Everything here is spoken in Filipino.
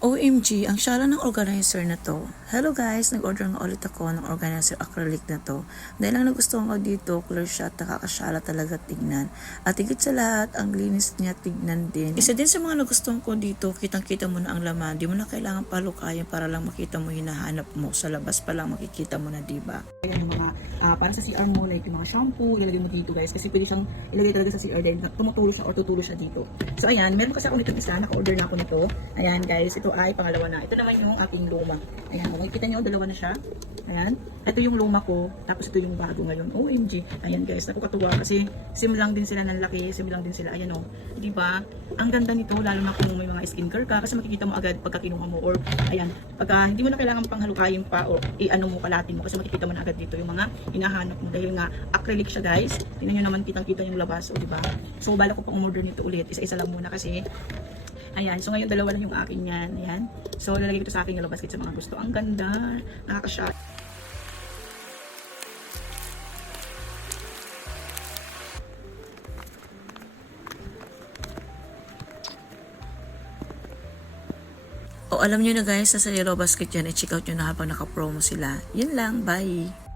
OMG, ang syala ng organizer na to. Hello guys, nag-order nga ulit ako ng organizer acrylic na to. Dahil lang nagustuhan ko dito, clear siya at nakakasyala talaga tignan. At higit sa lahat, ang linis niya tignan din. Isa din sa mga nagustuhan ko dito, kitang-kita mo na ang laman. Di mo na kailangan palukayan para lang makita mo hinahanap mo. Sa labas pa lang makikita mo na, diba? Ayan yung mga para sa CR mo, like yung mga shampoo, ilalagay mo dito guys. Kasi pwede siyang ilagay talaga sa CR dahil tumutulo siya or tutulo siya dito. So ayan, meron kasi ako nito isa, naka-order na ako nito. Ayan guys, ito ay pangalawa na. Ito naman yung aking luma. Ayan, makikita nyo, dalawa na siya. Ayan, ito yung luma ko, tapos ito yung bago ngayon. OMG. Ayan guys, nakakatuwa kasi sim lang din sila ng laki, sim lang din sila. Ayan o, diba? Ang ganda nito, lalo na kung may mga skincare ka, kasi makikita mo agad pagka kinuha mo or ayan, pagka hindi mo na kailangan panghalukayin pa or i-ano mo, kalatin mo kasi makikita mo na agad dito yung mga hinahanap mo dahil nga acrylic siya guys. Tingnan nyo naman, kitang-kita yung labas, o diba? So bala ko pang umorder nito ulit, isa-isa lang muna kasi ayan, so ngayon dalawa lang yung akin yan. Ayan. So lalagay ko ito sa akin yellow basket sa mga gusto. Ang ganda, nakaka-shot. O alam nyo na guys, sa yellow basket yan, i-check out nyo na habang naka-promo sila. Yun lang, bye!